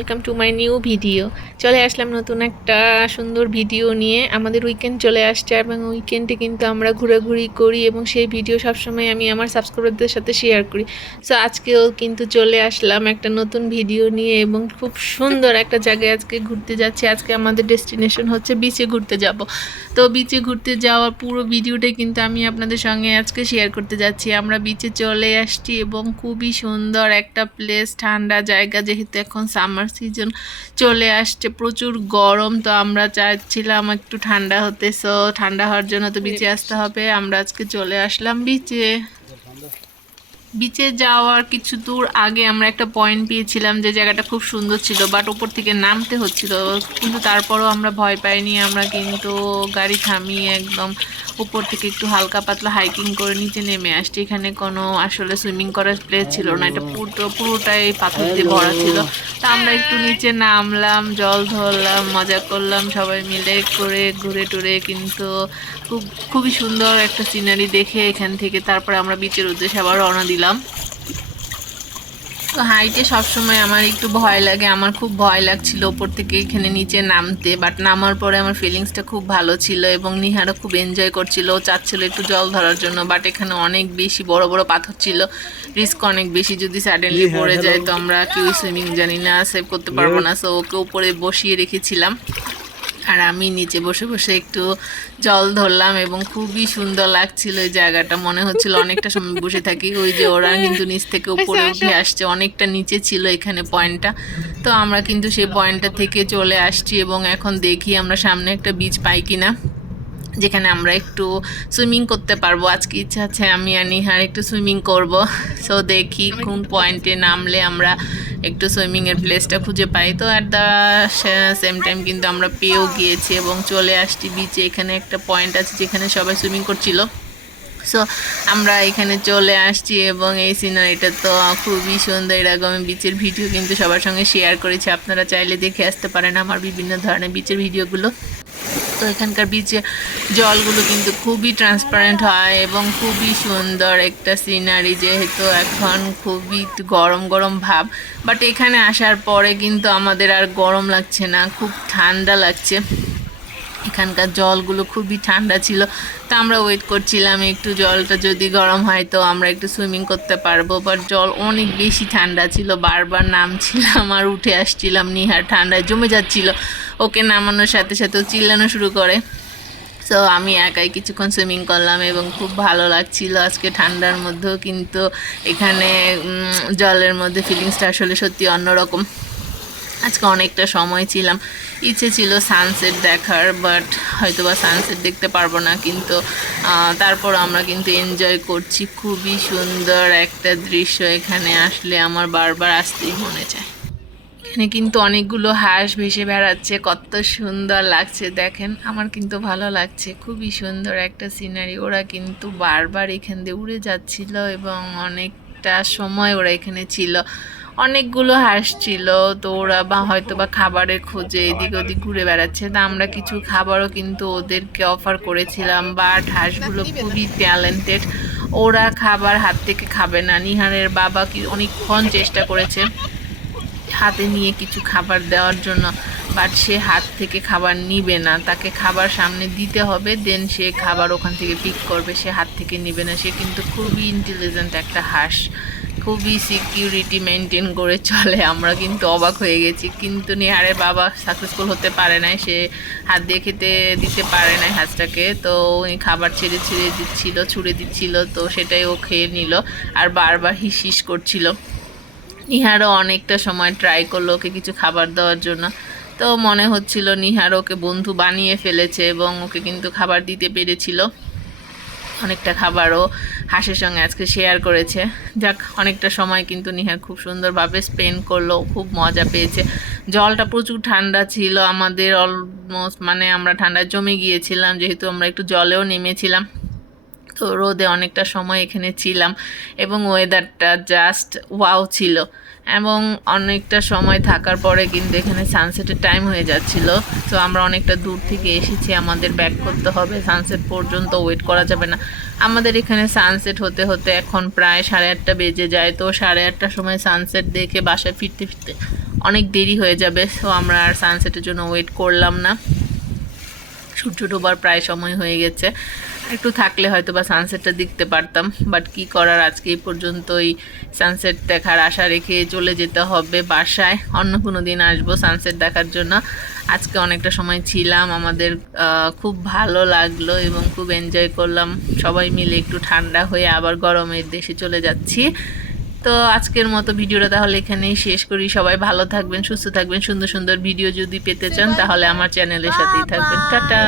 Welcome to my new video চলে আসলাম নতুন একটা সুন্দর ভিডিও নিয়ে। আমাদের উইকেন্ড চলে আসছে এবং উইকেন্ডে কিন্তু আমরা ঘোরাঘুরি করি এবং সেই ভিডিও সবসময় আমি আমার সাবস্ক্রাইবারদের সাথে শেয়ার করি। সো আজকেও কিন্তু চলে আসলাম একটা নতুন ভিডিও নিয়ে এবং খুব সুন্দর একটা জায়গায় আজকে ঘুরতে যাচ্ছি। আজকে আমাদের ডেস্টিনেশন হচ্ছে বিচে ঘুরতে যাব। তো বিচে ঘুরতে যাওয়ার পুরো ভিডিওটাই কিন্তু আমি আপনাদের সঙ্গে আজকে শেয়ার করতে যাচ্ছি। আমরা বিচে চলে আসছি এবং খুবই সুন্দর একটা প্লেস ঠান্ডা জায়গা যেহেতু এখন সামার সিজন চলে আসছে প্রচুর গরম তো আমরা চাইছিলাম একটু ঠান্ডা হতে। সো ঠান্ডা হওয়ার জন্য তো বিচে আসতে হবে। আমরা আজকে চলে আসলাম বিচে বিচে যাওয়ার কিছু দূর আগে আমরা একটা পয়েন্ট পেয়েছিলাম যে জায়গাটা খুব সুন্দর ছিল বাট উপর থেকে নামতে হচ্ছিল। কিন্তু তারপরও আমরা ভয় পাইনি আমরা কিন্তু গাড়ি থামিয়ে একদম উপর থেকে একটু হালকা পাতলা হাইকিং করে নিচে নেমে আসছি। এখানে কোনো আসলে সুইমিং করার প্লেস ছিল না এটা পুরো পুরোটাই পাথর দিয়ে ভরা ছিল। তা আমরা একটু নিচে নামলাম জল ধরলাম মজা করলাম সবাই মিলে করে ঘুরে টুরে কিন্তু খুব খুবই সুন্দর একটা সিনারি দেখে এখান থেকে তারপরে আমরা বিচের উদ্দেশ্যে আবার রওনা দিলাম। তো হাইটে সবসময় আমার একটু ভয় লাগে আমার খুব ভয় লাগছিল ওপর থেকে এখানে নিচে নামতে বাট নামার পরে আমার ফিলিংসটা খুব ভালো ছিল এবং নিহারও খুব এনজয় করছিল ও চাচ্ছিল একটু জল ধরার জন্য বাট এখানে অনেক বেশি বড় বড় পাথর ছিল রিস্ক অনেক বেশি যদি সাডেনলি পড়ে যায় তো আমরা কেউ সুইমিং জানি না সেভ করতে পারব না সো ওকে উপরে বসিয়ে রেখেছিলাম। আর আমি নিচে বসে বসে একটু জল ধরলাম এবং খুবই সুন্দর লাগছিল ওই জায়গাটা। মনে হচ্ছিল অনেকটা সময় বসে থাকি। ওই যে ওরা কিন্তু নিচ থেকে উপরে উঠে আসছে। অনেকটা নিচে ছিল এখানে পয়েন্টটা। তো আমরা কিন্তু সেই পয়েন্টটা থেকে চলে আসছি এবং এখন দেখি আমরা সামনে একটা বীজ পাই কিনা। যেখানে আমরা একটু সুইমিং করতে পারব। আজকে ইচ্ছা আছে আমি আর নিহার একটু সুইমিং করব। সো দেখি কোন পয়েন্টে নামলে আমরা একটু সুইমিংয়ের প্লেসটা খুঁজে পাই। তো অ্যাট দ্য সেম টাইম কিন্তু আমরা পেয়েও গিয়েছি এবং চলে আসছি বিচে এখানে একটা পয়েন্ট আছে যেখানে সবাই সুইমিং করছিল। সো আমরা এখানে চলে আসছি এবং এই সিনারিটা তো খুবই সুন্দর। এরকম আমি বিচের ভিডিও কিন্তু সবার সঙ্গে শেয়ার করেছি। আপনারা চাইলে দেখে আসতে পারেন আমার বিভিন্ন ধরনের বিচের ভিডিওগুলো তো এখানকার বিচে জলগুলো কিন্তু খুবই ট্রান্সপারেন্ট হয় এবং খুবই সুন্দর একটা সিনারি যেহেতু এখন খুবই গরম গরম ভাব। বাট এখানে আসার পরে কিন্তু আমাদের আর গরম লাগছে না, খুব ঠান্ডা লাগছে। এখানকার জলগুলো খুবই ঠান্ডা ছিল। তো আমরা ওয়েট করছিলাম, একটু জলটা যদি গরম হয় তো আমরা একটু সুইমিং করতে পারব। বাট জল অনেক বেশি ঠান্ডা ছিল, বারবার নামছিলাম আর উঠে আসছিলাম, নিহার ঠান্ডায় জমে যাচ্ছিল। ওকে নামানোর সাথে সাথে চিল্লানো শুরু করে। তো আমি একাই কিছুক্ষণ সুইমিং করলাম এবং খুব ভালো লাগছিল আজকে ঠান্ডার মধ্যেও, কিন্তু এখানে জলের মধ্যে ফিলিংসটা আসলে সত্যি অন্যরকম। আজকে অনেকটা সময় ছিলাম। ইচ্ছে ছিল সানসেট দেখার বাট হয়তো বা সানসেট দেখতে পারব না, কিন্তু তারপর আমরা কিন্তু এনজয় করছি। খুবই সুন্দর একটা দৃশ্য এখানে আসলে আমার বারবার আসতেই মনে চায়। এখানে কিন্তু অনেকগুলো হাঁস ভেসে বেড়াচ্ছে, কত সুন্দর লাগছে। দেখেন, আমার কিন্তু ভালো লাগছে। খুবই সুন্দর একটা সিনারি ওরা কিন্তু বারবার এখান দিয়ে উড়ে যাচ্ছিল এবং অনেকটা সময় ওরা এখানে ছিল। অনেকগুলো হাঁস ছিল, তো ওরা বা হয়তো বা খাবারের খোঁজে এদিক ওদিক ঘুরে বেড়াচ্ছে। তা আমরা কিছু খাবারও কিন্তু ওদেরকে অফার করেছিলাম। বাট হাঁসগুলো খুবই ট্যালেন্টেড ওরা খাবার হাত থেকে খাবে না। নিহারের বাবা কি অনেকক্ষণ চেষ্টা করেছে। হাতে নিয়ে কিছু খাবার দেওয়ার জন্য বাট সে হাত থেকে খাবার নিবে না। তাকে খাবার সামনে দিতে হবে দেন সে খাবার ওখান থেকে পিক করবে। সে হাত থেকে নিবে না। সে কিন্তু খুবই ইন্টেলিজেন্ট একটা হাঁস। খুবই সিকিউরিটি মেনটেন করে চলে। আমরা কিন্তু অবাক হয়ে গেছি। কিন্তু নিহারের বাবা সাকসেসফুল হতে পারে নাই। সে হাত দিয়ে খেতে দিতে পারে নাই হাঁসটাকে। তো ওই খাবার ছেড়ে ছেড়ে দিচ্ছিল, ছুঁড়ে দিচ্ছিল। তো সেটাই ও খেয়ে নিল। আর বারবার হিস হিস করছিল। নিহারও অনেকটা সময় ট্রাই করল ওকে কিছু খাবার দেওয়ার জন্য। তো মনে হচ্ছিল নিহার ওকে বন্ধু বানিয়ে ফেলেছে এবং ওকে কিন্তু খাবার দিতে পেরেছিল। অনেকটা খাবারও হাসের সঙ্গে আজকে শেয়ার করেছে। যাক, অনেকটা সময় কিন্তু নিহার খুব সুন্দরভাবে স্পেন্ড করল, খুব মজা পেয়েছে। জলটা প্রচুর ঠান্ডা ছিল, আমাদের অলমোস্ট মানে আমরা ঠান্ডায় জমে গিয়েছিলাম, যেহেতু আমরা একটু জলেও নেমেছিলাম। তো রোদে অনেকটা সময় এখানে ছিলাম এবং ওয়েদারটা জাস্ট ওয়াও ছিল। এবং অনেকটা সময় থাকার পরে কিন্তু এখানে সানসেটের টাইম হয়ে যাচ্ছিল। তো আমরা অনেকটা দূর থেকে এসেছি, আমাদের ব্যাক করতে হবে সানসেট পর্যন্ত ওয়েট করা যাবে না। আমাদের এখানে সানসেট হতে হতে এখন প্রায় সাড়ে আটটা বেজে যায়, তো সাড়ে আটটার সময় সানসেট দেখে বাসায় ফিরতে ফিরতে অনেক দেরি হয়ে যাবে, তো আমরা আর সানসেটের জন্য ওয়েট করলাম না। সূর্য ডোবার প্রায় সময় হয়ে গেছে। একটু থাকলে হয়তো বা সানসেটটা দেখতে পারতাম বাট কি করার আজকে এই পর্যন্তই সানসেট দেখার আশা রেখে চলে যেতে হবে বাসায়। অন্য কোনো দিন আসব সানসেট দেখার জন্য। আজকে অনেকটা সময় ছিলাম আমাদের খুব ভালো লাগল এবং খুব এনজয় করলাম। সবাই মিলে একটু ঠান্ডা হয়ে আবার গরমের দেশে চলে যাচ্ছি। তো আজকের মতো ভিডিওটা তাহলে এখানেই শেষ করি। সবাই ভালো থাকবেন সুস্থ থাকবেন। সুন্দর সুন্দর ভিডিও যদি পেতে চান তাহলে আমার চ্যানেলের সাথেই থাকবেন। টাটা!